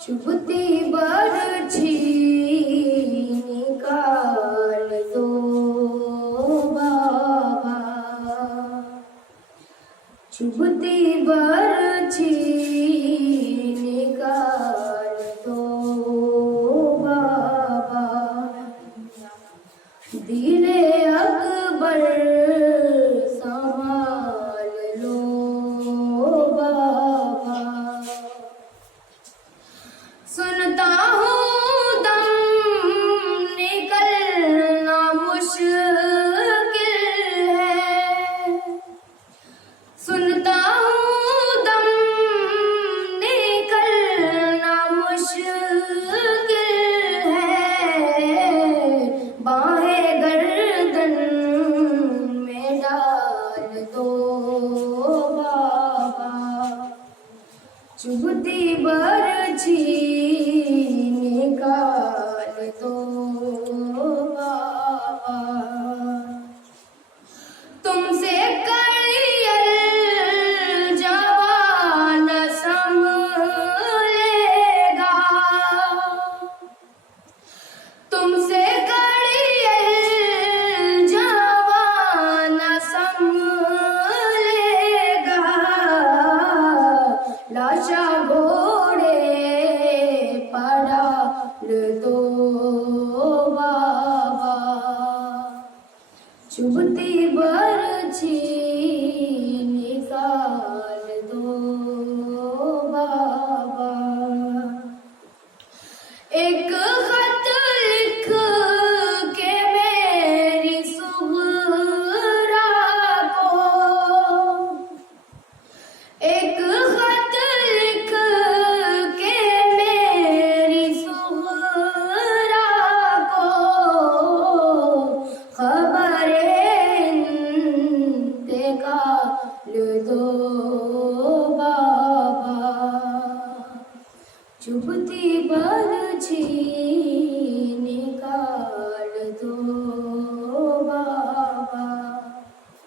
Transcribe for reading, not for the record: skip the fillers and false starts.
चुभती बरछी निकाल दो बाबा चुभती बरछी निकाल दो बाबा दिले अकबर संभाल लो बाबा सुनता हूँ दम निकलना मुश्किल है सुनता हूँ दम निकलना मुश्किल है बाहें गर्दन में डाल दो बाबा चुभती बरछी निकाल दो बाबा तुमसे कड़ियल जवान संभलेगा तुमसे कड़ियल जवान संभलेगा लाशा घोड़े पड़ाल दो बाबा चुभती बरछी निकाल दो बाबा एक खत लिख के मेरी सुगरा को एक खत लिख के मेरी सुगरा को खबरें इंतकाल दो बाबा चुभती बरछी निकाल दो